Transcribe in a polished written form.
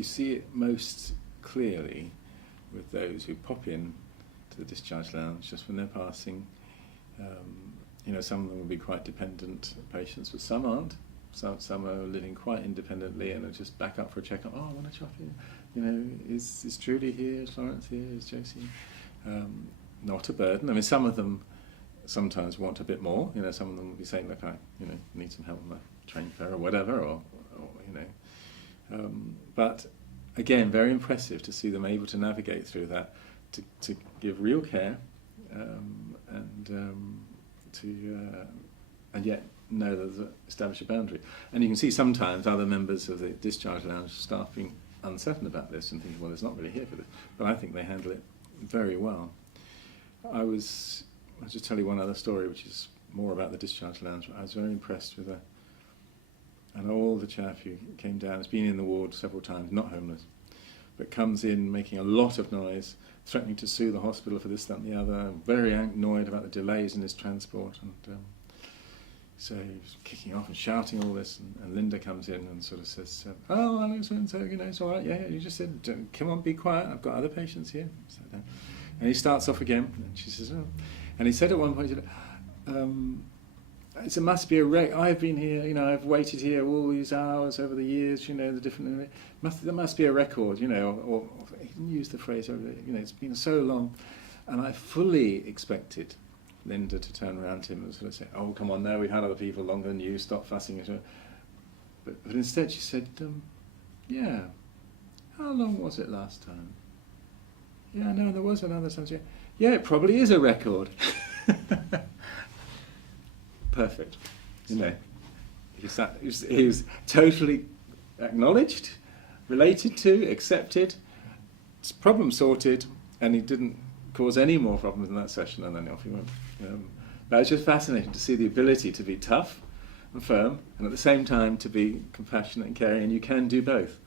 you see it most clearly with those who pop in to the discharge lounge just when they're passing. Some of them will be quite dependent patients, but some aren't. Some are living quite independently and are just back up for a checkup. Oh, I want to check in. Is Trudy here? Is Florence here? Is Josie? Not a burden. I mean, some of them sometimes want a bit more. Some of them will be saying, look, I need some help with my train fare or whatever, or. But again, very impressive to see them able to navigate through that, to give real care, and yet know that establish a boundary. And you can see sometimes other members of the discharge lounge staff being uncertain about this and thinking, well, it's not really here for this. But I think they handle it very well. I'll just tell you one other story, which is more about the discharge lounge. I was very impressed with an older chap who came down, has been in the ward several times, not homeless, but comes in making a lot of noise, threatening to sue the hospital for this, that and the other, very annoyed about the delays in his transport, and so he's kicking off and shouting all this, and Linda comes in and sort of says, oh, hello, so it's all right, yeah, you just said, come on, be quiet, I've got other patients here. And he starts off again, and she says, oh. And he said at one point, he said, it must be a wreck. I've been here, I've waited here all these hours over the years, the different, there must be a record, or he didn't use the phrase, it's been so long. And I fully expected Linda to turn around to him and sort of say, oh, come on, no, we've had other people longer than you, stop fussing. But instead she said, yeah, how long was it last time? Yeah, no, there was another time. Yeah, it probably is a record. Perfect. He was totally acknowledged, related to, accepted, problem sorted, and he didn't cause any more problems in that session, and then off he went. But it's just fascinating to see the ability to be tough and firm, and at the same time to be compassionate and caring, and you can do both.